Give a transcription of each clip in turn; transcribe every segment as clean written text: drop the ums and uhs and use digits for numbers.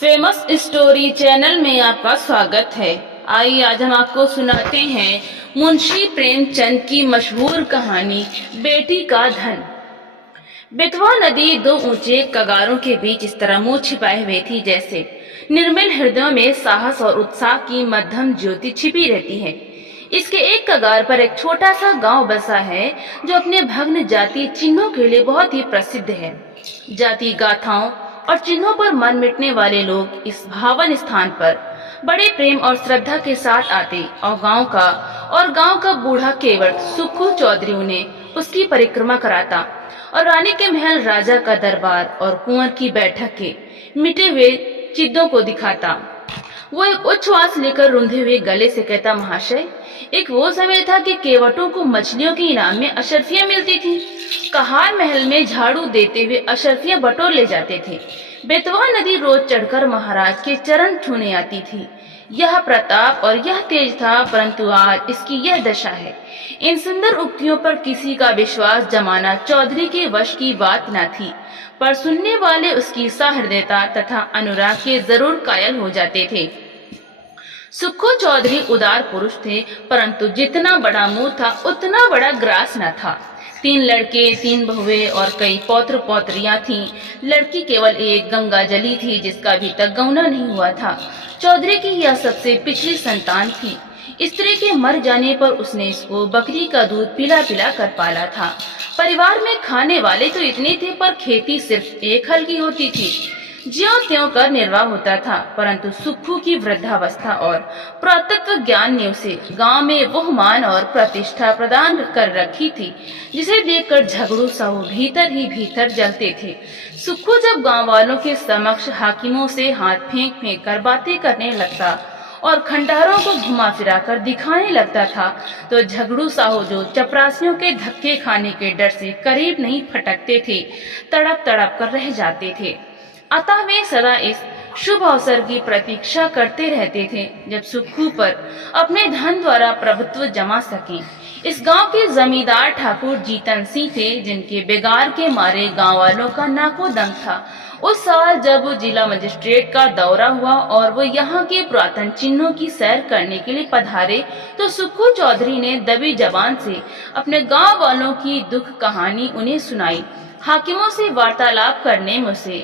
Famous story channel में आपका स्वागत है। आइए आज हम आपको सुनाते हैं मुंशी प्रेमचंद की मशहूर कहानी बेटी का धन। बेतवा नदी दो ऊंचे कगारों के बीच इस तरह मुंह छिपाए हुए थी जैसे निर्मल हृदयों में साहस और उत्साह की मध्यम ज्योति छिपी रहती है। इसके एक कगार पर एक छोटा सा गांव बसा है जो अपने भग्न जाति चिन्हों के लिए बहुत ही प्रसिद्ध है। जाति गाथाओं और चिन्हों पर मन मिटने वाले लोग इस भावन स्थान पर बड़े प्रेम और श्रद्धा के साथ आते और गांव का बूढ़ा केवट सुक्खू चौधरी उन्हें उसकी परिक्रमा कराता और रानी के महल, राजा का दरबार और कुंवर की बैठक के मिटे हुए चिन्हों को दिखाता। वो एक उच्छ्वास लेकर रुंधे हुए गले से कहता, महाशय, एक वो समय था कि केवटों को मछलियों के इनाम में अशर्फियां मिलती थी। कहार महल में झाड़ू देते हुए अशर्फियां बटोर ले जाते थे। बेतवा नदी रोज चढ़कर महाराज के चरण छूने आती थी। यह प्रताप और यह तेज था, परंतु आज इसकी यह दशा है। इन सुंदर उक्तियों पर किसी का विश्वास जमाना चौधरी के वश की बात न थी, पर सुनने वाले उसकी सहृदयता तथा अनुराग के जरूर कायल हो जाते थे। सुक्खू चौधरी उदार पुरुष थे, परंतु जितना बड़ा मुंह था उतना बड़ा ग्रास न था। 3 लड़के, 3 बहुएं और कई पौत्र पौत्रियां थीं। लड़की केवल एक गंगा जली थी जिसका अभी तक गौना नहीं हुआ था। चौधरी की यह सबसे पिछली संतान थी। स्त्री के मर जाने पर उसने इसको बकरी का दूध पिला पिला कर पाला था। परिवार में खाने वाले तो इतने थे, पर खेती सिर्फ एक हल की होती थी। ज्यों त्यों कर निर्वाह होता था, परंतु सुक्खू की वृद्धावस्था और पुरातत्व ज्ञान ने उसे गांव में वह मान और प्रतिष्ठा प्रदान कर रखी थी जिसे देखकर झगड़ू साहू भीतर ही भीतर जलते थे। सुक्खू जब गांव वालों के समक्ष हाकिमों से हाथ फेंक फेंक कर बातें करने लगता और खंडारों को घुमा फिरा कर दिखाने लगता था, तो झगड़ू साहू, जो चपरासियों के धक्के खाने के डर से करीब नहीं फटकते थे, तड़प तड़प कर रह जाते थे। अतः वे सदा इस शुभ अवसर की प्रतीक्षा करते रहते थे जब सुक्खू पर अपने धन द्वारा प्रभुत्व जमा सके। इस गांव के जमींदार ठाकुर जीतन सिंह थे, जिनके बेगार के मारे गांव वालों का नाको दम था। उस साल जब जिला मजिस्ट्रेट का दौरा हुआ और वो यहाँ के पुरातन चिन्हों की सैर करने के लिए पधारे, तो सुक्खू चौधरी ने दबी जबान से अपने गांव वालों की दुख कहानी उन्हें सुनाई। हाकिमों से वार्तालाप करने में उसे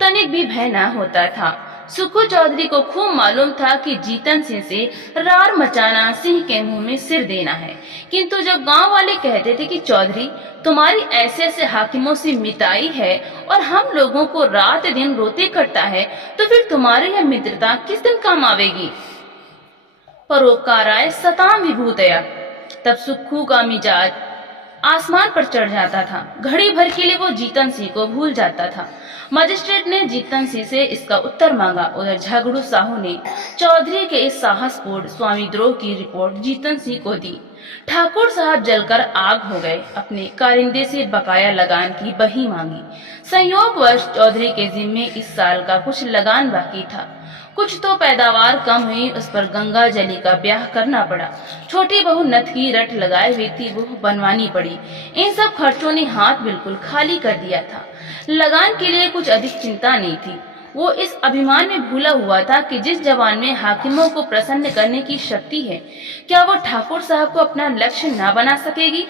तनिक भी भय न होता था। सुक्खू चौधरी को खूब मालूम था कि जीतन सिंह से रार मचाना सिंह के मुंह में सिर देना है, किंतु जब गांव वाले कहते थे कि चौधरी, तुम्हारी ऐसे ऐसे हाकिमों से मिताई है और हम लोगों को रात दिन रोते करता है, तो फिर तुम्हारी यह मित्रता किस दिन काम आवेगी। परोपकाराय सताम विभूतया। तब सुक्खू का मिजाज आसमान पर चढ़ जाता था। घड़ी भर के लिए वो जीतन सिंह को भूल जाता था। मजिस्ट्रेट ने जीतन सिंह से इसका उत्तर मांगा। उधर झगड़ू साहू ने चौधरी के इस साहसपूर्ण स्वामी द्रोह की रिपोर्ट जीतन सिंह को दी। ठाकुर साहब जलकर आग हो गए। अपने कारिंदे से बकाया लगान की बही मांगी। संयोगवश चौधरी के जिम्मे इस साल का कुछ लगान बाकी था। कुछ तो पैदावार कम हुई, उस पर गंगा जली का ब्याह करना पड़ा। छोटी बहू नथ की रट लगाए हुई थी, वो बनवानी पड़ी। इन सब खर्चों ने हाथ बिल्कुल खाली कर दिया था। लगान के लिए कुछ अधिक चिंता नहीं थी। वो इस अभिमान में भूला हुआ था कि जिस जवान में हाकिमों को प्रसन्न करने की शक्ति है, क्या वो ठाकुर साहब को अपना लक्ष्य न बना सकेगी।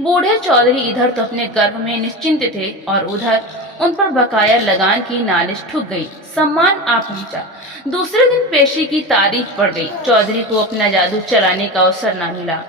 बूढ़े चौधरी इधर तो अपने गर्भ में निश्चिंत थे और उधर उन पर बकाया लगान की नालिश ठुक गई। सम्मान आ पहुंचा। दूसरे दिन पेशी की तारीख पड़ गई। चौधरी को अपना जादू चलाने का अवसर न मिला।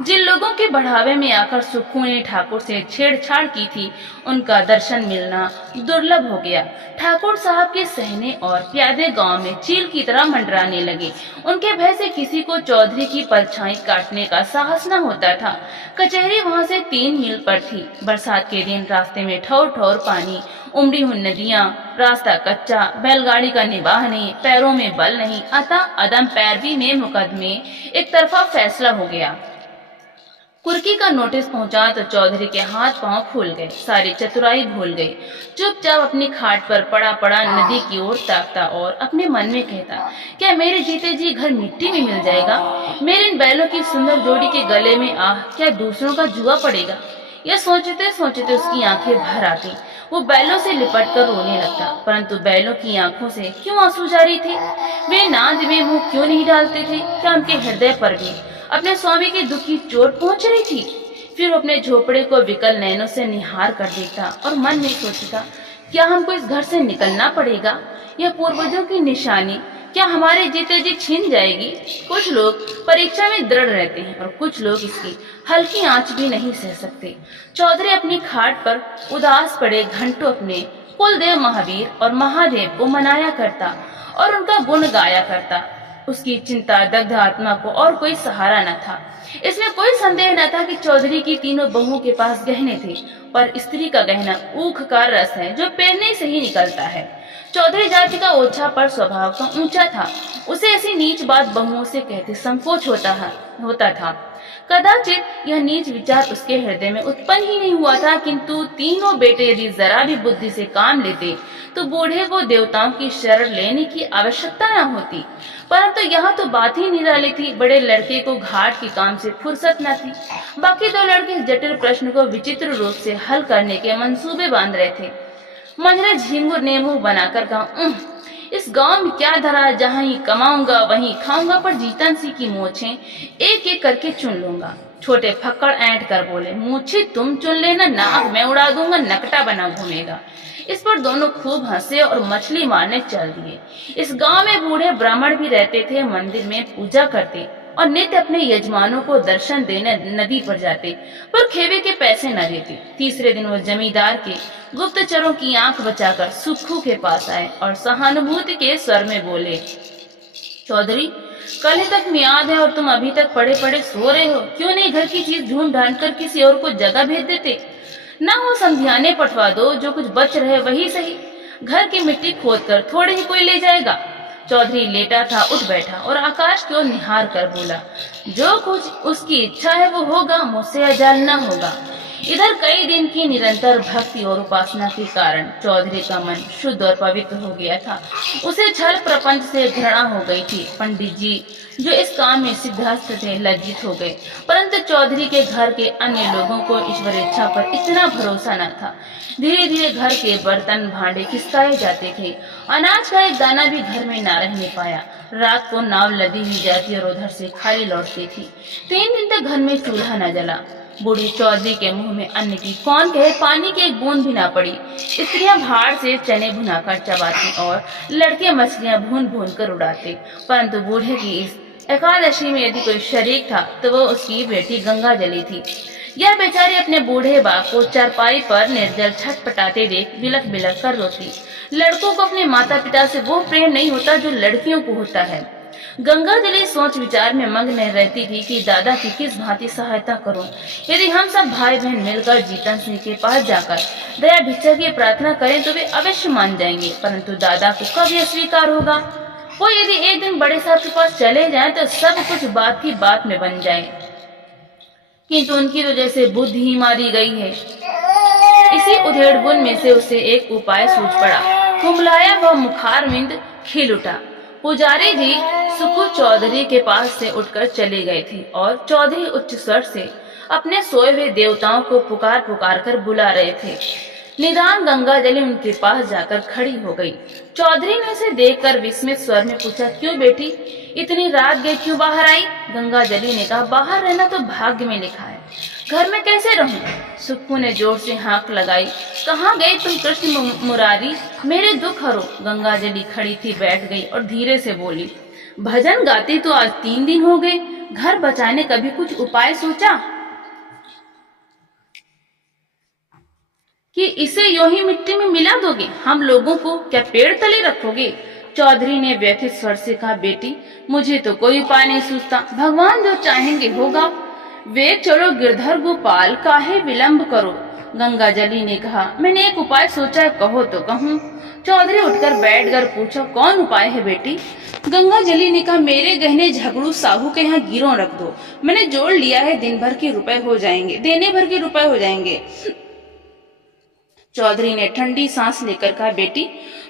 जिन लोगों के बढ़ावे में आकर सुक्खू ने ठाकुर से छेड़छाड़ की थी, उनका दर्शन मिलना दुर्लभ हो गया। ठाकुर साहब के सहने और प्यादे गांव में चील की तरह मंडराने लगे। उनके भय से किसी को चौधरी की परछाई काटने का साहस न होता था। कचहरी वहां से 3 मील पर थी। बरसात के दिन रास्ते में ठौर ठौर पानी, उमड़ी हुई नदियां, रास्ता कच्चा, बैलगाड़ी का निवाह नहीं, पैरों में बल नहीं। अतः अदम पैरवी में मुकदमे एक तरफा फैसला हो गया। कुर्की का नोटिस पहुंचा तो चौधरी के हाथ पांव फूल गए, सारी चतुराई भूल गई। चुपचाप अपनी खाट पर पड़ा पड़ा नदी की ओर ताकता और अपने मन में कहता, क्या मेरे जीते जी घर मिट्टी में मिल जाएगा। मेरे इन बैलों की सुंदर जोड़ी के गले में क्या दूसरों का जुआ पड़ेगा। यह सोचते सोचते उसकी आंखें भर आती। वो बैलों से लिपट कर रोने लगता, परंतु बैलों की आंखों से क्यों आंसू जारी थे? वे नाद में मुंह क्यों नहीं डालते थे? क्या उनके हृदय पर भी अपने स्वामी के दुख की चोट पहुंच रही थी? फिर वो अपने झोपड़े को विकल नैनों से निहार कर देखता और मन में सोचता, क्या हमको इस घर से निकलना पड़ेगा? यह पूर्वजों की निशानी क्या हमारे जीते जी छीन जाएगी? कुछ लोग परीक्षा में दृढ़ रहते हैं और कुछ लोग इसकी हल्की आंच भी नहीं सह सकते। चौधरी अपनी खाट पर उदास पड़े घंटों अपने कुलदेव महावीर और महादेव को मनाया करता और उनका गुण गाया करता। उसकी चिंता दग्ध आत्मा को और कोई सहारा न था। इसमें कोई संदेह न था कि चौधरी की तीनों बहुओं के पास गहने थे, पर स्त्री का गहना ऊख का रस है जो पेरने से ही निकलता है। चौधरी जाति का ओछा पर स्वभाव का ऊंचा था। उसे ऐसी नीच बात बहुओं से कहते संकोच होता था। कदाचित यह नीच विचार उसके हृदय में उत्पन्न ही नहीं हुआ था, किंतु तीनों बेटे यदि जरा भी बुद्धि से काम लेते तो बूढ़े को देवताओं की शरण लेने की आवश्यकता न होती। परंतु यहाँ तो बात ही निराली थी। बड़े लड़के को घाट के काम से फुर्सत न थी। बाकी दो लड़के जटिल प्रश्न को विचित्र रूप से हल करने के मंसूबे बांध रहे थे। मंझला झिंगुर ने मुंह बनाकर कहा, इस गांव में क्या धरा, जहाँ ही कमाऊंगा वहीं खाऊंगा, पर जीतन सिंह की मूछें एक एक करके चुन लूंगा। छोटे फक्कड़ ऐंठ कर बोले, मूछें तुम चुन लेना, नाक मैं उड़ा दूंगा, नकटा बना घूमेगा। इस पर दोनों खूब हंसे और मछली मारने चल दिए। इस गांव में बूढ़े ब्राह्मण भी रहते थे, मंदिर में पूजा करते और नित्य अपने यजमानों को दर्शन देने नदी पर जाते, पर खेवे के पैसे न देते। तीसरे दिन वो जमींदार के गुप्तचरों की आंख बचाकर सुक्खू के पास आए और सहानुभूति के स्वर में बोले, चौधरी, कल ही तक मियाद है और तुम अभी तक पड़े पड़े सो रहे हो। क्यों नहीं घर की चीज ढूंढ ढांढ कर किसी और को जगह भेज देते? ना हो संध्याने पटवा दो, जो कुछ बच रहे वही सही। घर की मिट्टी खोद कर थोड़े ही कोई ले जाएगा। चौधरी लेटा था, उठ बैठा और आकाश की ओर निहार कर बोला, जो कुछ उसकी इच्छा है वो होगा, मुझसे अजाल न होगा। इधर कई दिन की निरंतर भक्ति और उपासना के कारण चौधरी का मन शुद्ध और पवित्र हो गया था। उसे छल प्रपंच से घृणा हो गई थी। पंडित जी जो इस काम में सिद्धहस्त थे लज्जित हो गए, परंतु चौधरी के घर के अन्य लोगों को ईश्वर इच्छा पर इतना भरोसा न था। धीरे धीरे घर के बर्तन भांडे खिसकाए जाते थे। अनाज का एक दाना भी घर में ना रहने पाया। रात को नाव लदी हुई जाती और उधर से खाली लौटती थी। 3 दिन तक घर में चूल्हा न जला। बूढ़ी चौधरी के मुंह में अन्न की कौन कहे, पानी की एक बूंद भी ना पड़ी। स्त्रियां भाड़ से चने भुनाकर चबाती और लड़के मछलियां भून भून कर उड़ाते। परंतु बूढ़े की इस एकादशी में यदि कोई शरीक था तो वो उसकी बेटी गंगा जली थी। यह बेचारी अपने बूढ़े बाप को चारपाई पर निर्जल छटपटाते देख बिलख बिलख कर रोती। लड़कों को अपने माता पिता से वो प्रेम नहीं होता जो लड़कियों को होता है। गंगा जली सोच विचार में मग्न रहती थी कि दादा की किस भांति सहायता करूं। यदि हम सब भाई बहन मिलकर जीतन सिंह के पास जाकर दया भिक्षा की प्रार्थना करें तो वे अवश्य मान जाएंगे, परंतु दादा को कब यह स्वीकार होगा? वो यदि एक दिन बड़े साहब के पास चले जाएं तो सब कुछ बात की बात में बन जाए, किंतु उनकी तो जैसे बुद्धि ही मारी गई है। इसी उधेड़बुन में से उसे एक उपाय सूझ पड़ा। कुमलाया वह मुखारविंद खिल उठा। पुजारी जी सुखू चौधरी के पास से उठकर चले गए थे और चौधरी उच्च स्वर से अपने सोए हुए देवताओं को पुकार पुकार कर बुला रहे थे। निदान गंगा जली उनके पास जाकर खड़ी हो गई। चौधरी ने उसे देखकर विस्मित स्वर में पूछा, क्यों बेटी, इतनी रात गई, क्यों बाहर आई? गंगा जली ने कहा, बाहर रहना तो भाग्य में लिखा है, घर में कैसे रहूं? सुक्खू ने जोर से हाँक लगाई, कहाँ गए तुम कृष्ण मुरारी, मेरे दुख हरो। गंगा जली खड़ी थी, बैठ गई और धीरे से बोली, भजन गाते तो आज 3 दिन हो गए, घर बचाने का भी कुछ उपाय सोचा कि इसे यूं ही मिट्टी में मिला दोगे? हम लोगों को क्या पेड़ तले रखोगे? चौधरी ने व्यथित स्वर से कहा, बेटी, मुझे तो कोई उपाय नहीं सूझता, भगवान जो चाहेंगे होगा। वे चलो गिरधर गोपाल, काहे विलंब करो? गंगा जली ने कहा, मैंने एक उपाय सोचा है, कहो तो कहूँ। चौधरी उठकर बैठकर पूछा, कौन उपाय है बेटी? गंगा जली ने कहा, मेरे गहने झगड़ू साहू के यहाँ गिरों रख दो, मैंने जोड़ लिया है, दिन भर के रुपए हो जाएंगे, देने भर के रुपए हो जाएंगे। चौधरी ने ठंडी सांस लेकर कहा, बेटी,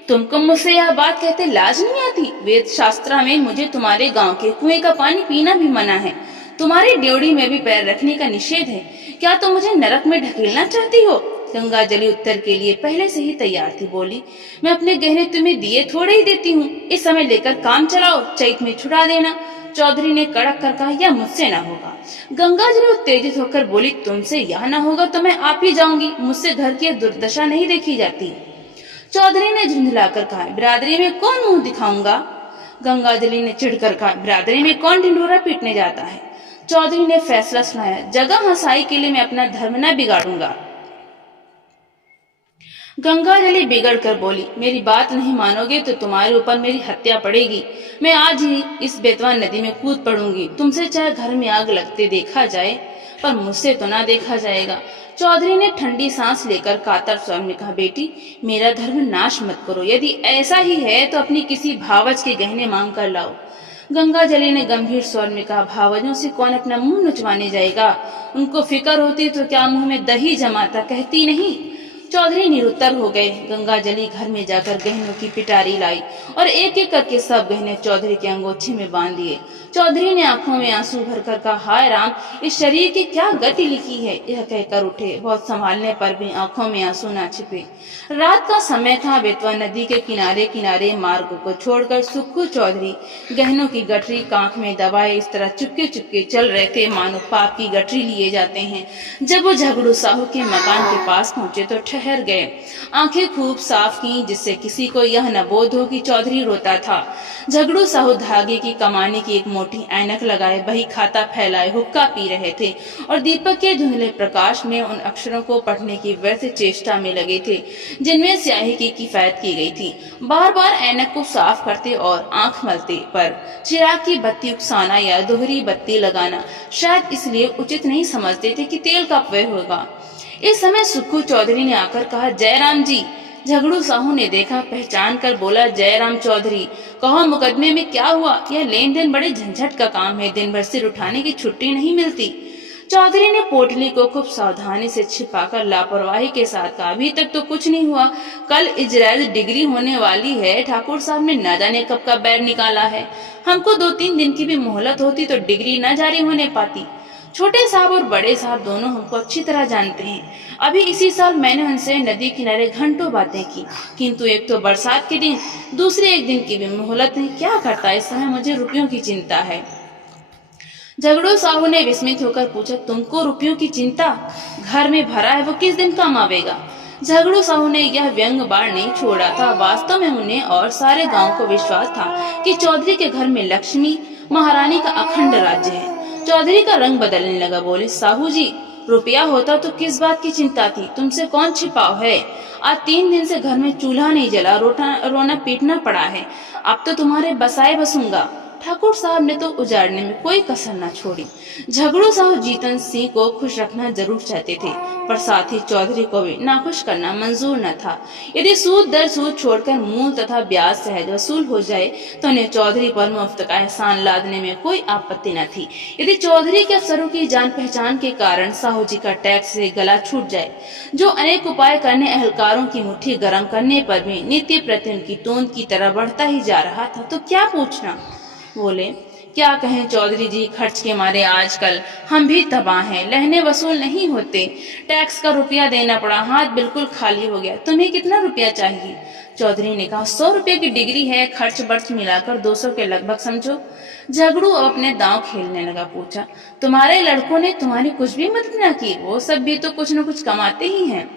तुमको मुझसे यह बात कहते लाज नहीं आती? वेद शास्त्र में मुझे तुम्हारे गांव के कुएं का पानी पीना भी मना है, तुम्हारी ड्योढ़ी में भी पैर रखने का निषेध है। क्या तुम मुझे नरक में ढकेलना चाहती हो? गंगाजली उत्तर के लिए पहले से ही तैयार थी। बोली, मैं अपने गहने तुम्हें दिए थोड़े ही देती हूँ, इस समय लेकर काम चलाओ, चैत में छुड़ा देना। चौधरी ने कड़क कर कहा, यह मुझसे ना होगा। गंगाजली उत्तेजित होकर बोली, तुमसे यह ना होगा तो मैं आप ही जाऊंगी, मुझसे घर की दुर्दशा नहीं देखी जाती। चौधरी ने झुंझलाकर कहा, बिरादरी में कौन मुंह दिखाऊंगा। गंगाजली ने चिढ़कर कहा, बिरादरी में कौन ढिंढोरा पीटने जाता है। चौधरी ने फैसला सुनाया, जगह हंसाई के लिए मैं अपना धर्म न बिगाड़ूंगा। गंगाजली बिगड़ कर बोली, मेरी बात नहीं मानोगे तो तुम्हारे ऊपर मेरी हत्या पड़ेगी। मैं आज ही इस बेतवा नदी में कूद पड़ूंगी। तुमसे चाहे घर में आग लगते देखा जाए, पर मुझसे तो ना देखा जाएगा। चौधरी ने ठंडी सांस लेकर कातर स्वर में कहा, बेटी, मेरा धर्म नाश मत करो। यदि ऐसा ही है तो अपनी किसी भावज के गहने मांग कर लाओ। गंगाजली ने गंभीर स्वर में कहा, भावजों से कौन अपना मुंह नुचवाने जाएगा? उनको फिक्र होती तो क्या मुंह में दही जमाता, कहती नहीं। चौधरी निरुत्तर हो गए। गंगाजली घर में जाकर गहनों की पिटारी लाई और एक एक करके सब गहने चौधरी के अंगोछे में बांध दिए। चौधरी ने आंखों में आंसू भरकर कहा, हाय राम, इस शरीर की क्या गति लिखी है। यह कहकर उठे। बहुत संभालने पर भी आंखों में आंसू ना छिपे। रात का समय था। बेतवा नदी के किनारे किनारे मार्ग को छोड़कर सुक्खू चौधरी गहनों की गठरी कांख में दबाए इस तरह चुपके चुपके चल रहे थे मानो पाप की गठरी लिए जाते हैं। जब वो झगड़ू साहू के मकान के पास पहुंचे तो ठहर गए। आंखें खूब साफ की, जिससे किसी को यह न बोध हो कि चौधरी रोता था। झगड़ू साहू धागे की कमानी की एक मोटी ऐनक लगाए बही खाता फैलाए हुक्का पी रहे थे और दीपक के धुंधले प्रकाश में उन अक्षरों को पढ़ने की व्यर्थ चेष्टा में लगे थे जिनमें स्याही की किफायत की गई थी। बार बार ऐनक को साफ करते और आंख मलते, पर चिराग की बत्ती उकसाना या दोहरी बत्ती लगाना शायद इसलिए उचित नहीं समझते थे कि तेल का अपव्यय होगा। इस समय सुक्खू चौधरी ने आकर कहा, जयराम जी। झगड़ू साहू ने देखा, पहचान कर बोला, जयराम चौधरी, कहो मुकदमे में क्या हुआ? यह लेन देन बड़े झंझट का काम है, दिन भर सिर उठाने की छुट्टी नहीं मिलती। चौधरी ने पोटली को खूब सावधानी से छिपाकर लापरवाही के साथ कहा, अभी तक तो कुछ नहीं हुआ। कल इजराइल डिग्री होने वाली है। ठाकुर साहब ने न जाने कब का बैर निकाला है। हमको 2-3 दिन की भी मोहलत होती तो डिग्री न जारी होने पाती। छोटे साहब और बड़े साहब दोनों हमको अच्छी तरह जानते हैं। अभी इसी साल मैंने उनसे नदी किनारे घंटों बातें की, किंतु एक तो बरसात के दिन, दूसरे एक दिन की भी मोहलत नहीं। क्या करता है इस समय? मुझे रुपयों की चिंता है। झगड़ू साहू ने विस्मित होकर पूछा, तुमको रुपयों की चिंता? घर में भरा है, वो किस दिन काम आवेगा? झगड़ू साहू ने यह व्यंग बाण नहीं छोड़ा था। वास्तव में उन्हें और सारे गांव को विश्वास था कि चौधरी के घर में लक्ष्मी महारानी का अखंड राज्य है। चौधरी का रंग बदलने लगा। बोले, साहू जी, रुपया होता तो किस बात की चिंता थी? तुमसे कौन छिपाव है? आज 3 दिन से घर में चूल्हा नहीं जला, रोना पीटना पड़ा है। अब तो तुम्हारे बसाए बसूंगा। ठाकुर साहब ने तो उजाड़ने में कोई कसर न छोड़ी। झगड़ू साहू जीतन सिंह को खुश रखना जरूर चाहते थे, पर साथ ही चौधरी को भी नाखुश करना मंजूर न था। यदि सूद दर सूद छोड़कर मूल तथा ब्याज सहज वसूल हो जाए तो उन्हें चौधरी पर मुफ्त का एहसान लादने में कोई आपत्ति न थी। यदि चौधरी के अफसरों की जान पहचान के कारण साहू जी का टैक्स से गला छूट जाए, जो अनेक उपाय करने अहलकारों की मुट्ठी गर्म करने पर भी नित्य प्रति उनकी तोंद की तरह बढ़ता ही जा रहा था, तो क्या पूछना। बोले, क्या कहें चौधरी जी, खर्च के मारे आजकल हम भी तबाह हैं। लहने वसूल नहीं होते, टैक्स का रुपया देना पड़ा, हाथ बिल्कुल खाली हो गया। तुम्हें कितना रुपया चाहिए? चौधरी ने कहा, 100 रुपये की डिग्री है, खर्च बर्च मिलाकर 200 के लगभग समझो। झगड़ू अपने दांव खेलने लगा। पूछा, तुम्हारे लड़कों ने तुम्हारी कुछ भी मदद न की? वो सब भी तो कुछ न कुछ कमाते ही हैं।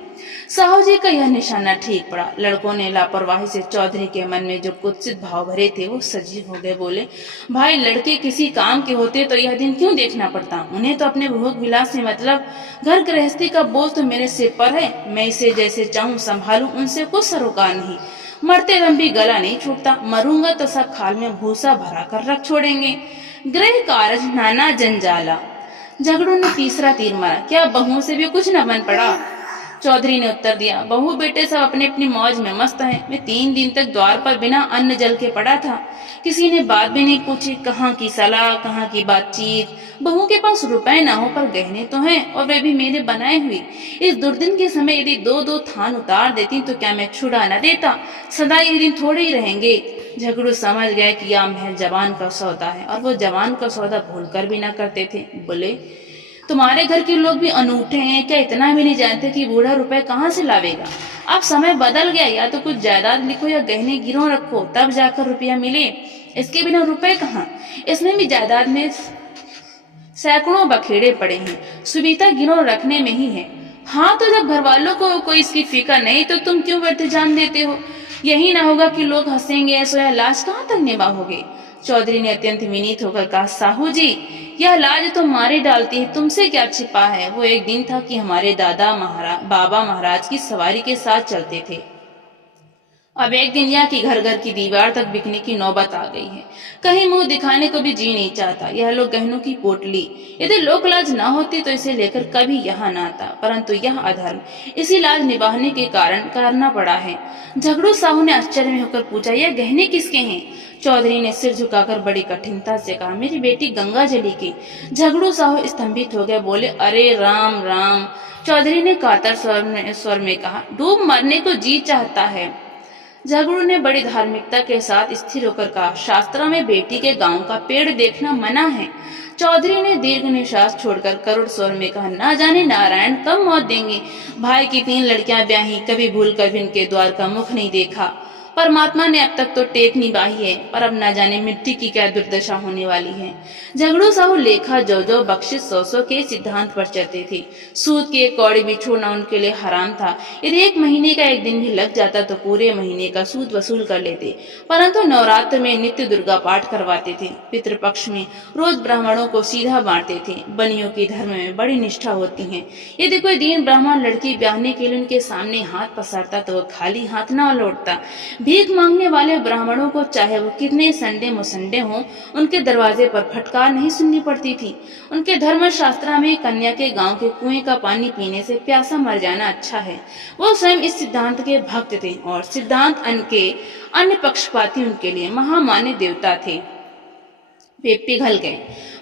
साहू जी का यह निशाना ठीक पड़ा। लड़कों ने लापरवाही से चौधरी के मन में जो कुत्सित भाव भरे थे वो सजीव हो गए। बोले, भाई, लड़के किसी काम के होते तो यह दिन क्यों देखना पड़ता? उन्हें तो अपने भोग विलास से मतलब, घर गृहस्थी का बोझ तो मेरे सिर पर है। मैं इसे जैसे चाहूं संभालूं, उनसे कुछ सरोकार नहीं। मरते दम भी गला नहीं छूटता। मरूंगा तो सब खाल में भूसा भरा कर रख छोड़ेंगे। गृह कार्य नाना जंजाला। झगड़ों ने तीसरा तीर मारा। क्या बहुओं से भी कुछ न बन पड़ा? चौधरी ने उत्तर दिया, बहू बेटे सब अपनी अपनी मौज में मस्त हैं। मैं 3 दिन तक द्वार पर बिना अन्न जल के पड़ा था। किसी ने बात भी नहीं पूछी। कहाँ की सलाह, कहाँ की बातचीत। बहू के पास रुपए ना हो पर गहने तो हैं, और वे भी मेरे बनाए हुए। इस दुर्दिन के समय यदि 2-2 थान उतार देती तो क्या मैं छुड़ा न देता? सदा ये दिन थोड़े ही रहेंगे। झगड़ू समझ गए कि यह महल जवान का सौदा है, और वो जवान का सौदा भूल कर भी न करते थे। बोले, तुम्हारे घर के लोग भी अनूठे हैं, क्या इतना भी नहीं जानते कि बूढ़ा रुपए कहाँ से लावेगा? अब समय बदल गया, या तो कुछ जायदाद लिखो या गहने गिरो रखो, तब जाकर रुपया मिले। इसके बिना रुपए कहाँ? इसमें भी जायदाद में सैकड़ों बखेड़े पड़े हैं, सुविधा गिरो रखने में ही है। हाँ, तो जब घर वालों को कोई इसकी फिक्र नहीं तो तुम क्यों व्यर्थ जान देते हो? यही ना होगा कि लोग हंसेंगे, सोया लाज कहाँ तक निभाओगे? चौधरी ने अत्यंत विनीत होकर कहा, साहू जी, यह लाज तो मारे डालती है, तुमसे क्या छिपा है? वो एक दिन था कि हमारे बाबा महाराज की सवारी के साथ चलते थे। अब एक दिन यहाँ की घर घर की दीवार तक बिकने की नौबत आ गई है। कहीं मुंह दिखाने को भी जी नहीं चाहता। यह लोग गहनों की पोटली, यदि लोक लाज ना होती तो इसे लेकर कभी यहाँ ना आता, परंतु यह अधर्म इसी लाज निभाने के कारण करना पड़ा है। झगड़ू साहू ने आश्चर्य में होकर पूछा, यह गहने किसके हैं? चौधरी ने सिर झुकाकर बड़ी कठिनता से कहा, मेरी बेटी गंगा जली की। झगड़ू साहू स्तंभित हो गए, बोले, अरे राम राम। चौधरी ने कातर स्वर में कहा, डूब मरने को जी चाहता है। झगड़ू ने बड़ी धार्मिकता के साथ स्थिर होकर कहा, शास्त्रों में बेटी के गांव का पेड़ देखना मना है। चौधरी ने दीर्घ निश्वास छोड़कर करुण स्वर में कहा, ना जाने नारायण कब मौत देंगे। भाई की 3 लड़कियां ब्याही, कभी भूल कर भी इनके द्वार का मुख नहीं देखा। परमात्मा ने अब तक तो टेक निभाई है, पर अब ना जाने मिट्टी की क्या दुर्दशा होने वाली है। झगड़ू साहू लेखा जो बख्शिश 100 के सिद्धांत पर चलते थे। सूद की एक कौड़ी भी छोड़ना उनके लिए हराम था। यदि 1 महीने का एक दिन भी लग जाता तो पूरे महीने का सूद वसूल कर लेते। परंतु नवरात्र में नित्य दुर्गा पाठ करवाते थे। पितृपक्ष में रोज ब्राह्मणों को सीधा बांटते थे। बनियों की धर्म में बड़ी निष्ठा होती है। यदि कोई दीन ब्राह्मण लड़की ब्याहने के लिए उनके सामने हाथ पसारता तो वह खाली हाथ न लौटता। भीख मांगने वाले ब्राह्मणों को चाहे वो कितने संडे मुसंडे हों, उनके दरवाजे पर फटकार नहीं सुननी पड़ती थी। उनके धर्म शास्त्र में कन्या के गांव के कुएं का पानी पीने से प्यासा मर जाना अच्छा है। वो स्वयं इस सिद्धांत के भक्त थे और सिद्धांत अन्य पक्षपाती उनके लिए महामान्य देवता थे। वे पिघल गए।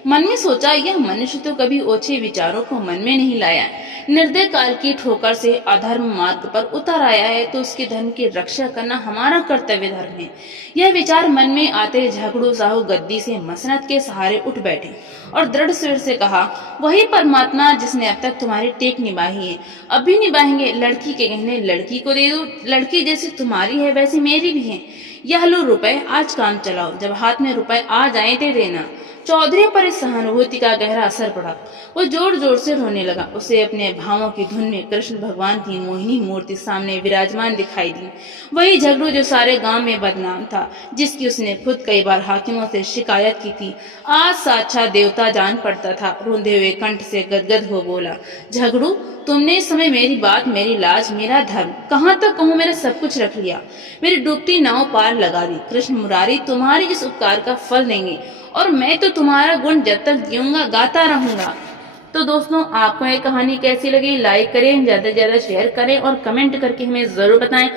मन में सोचा, यह मनुष्य तो कभी ओछे विचारों को मन में नहीं लाया। निर्दय काल की ठोकर से अधर्म मार्ग पर उतर आया है तो उसके धर्म की रक्षा करना हमारा कर्तव्य धर्म है। यह विचार मन में आते झगड़ू साहू गद्दी से मसनद के सहारे उठ बैठे और दृढ़ स्वर से कहा, वही परमात्मा जिसने अब तक तुम्हारी टेक निभाई है, अब भी निभाएंगे। लड़की के गहने लड़की को दे दो। लड़की जैसी तुम्हारी है वैसी मेरी भी है। यह लो रुपए, आज काम चलाओ, जब हाथ में रुपए आ जाए दे देना। चौधरी पर इस सहानुभूति का गहरा असर पड़ा। वो जोर जोर से रोने लगा। उसे अपने भावों की धुन में कृष्ण भगवान की मोहिनी मूर्ति सामने विराजमान दिखाई दी। वही झगड़ू जो सारे गांव में बदनाम था, जिसकी उसने खुद कई बार हाकिमों से शिकायत की थी, आज साक्षात देवता जान पड़ता था। रोंदे हुए कंठ से गदगद हो बोला, झगड़ू, तुमने इस समय मेरी बात, मेरी लाज, मेरा धर्म, कहाँ तक कहूँ, मेरा सब कुछ रख लिया। मेरी डूबती नाव पार लगा दी। कृष्ण मुरारी तुम्हारी इस उपकार का फल देंगे और मैं तो तुम्हारा गुण जब तक जीऊंगा गाता रहूंगा। तो दोस्तों, आपको ये कहानी कैसी लगी? लाइक करें, ज्यादा से ज्यादा शेयर करें और कमेंट करके हमें जरूर बताएं।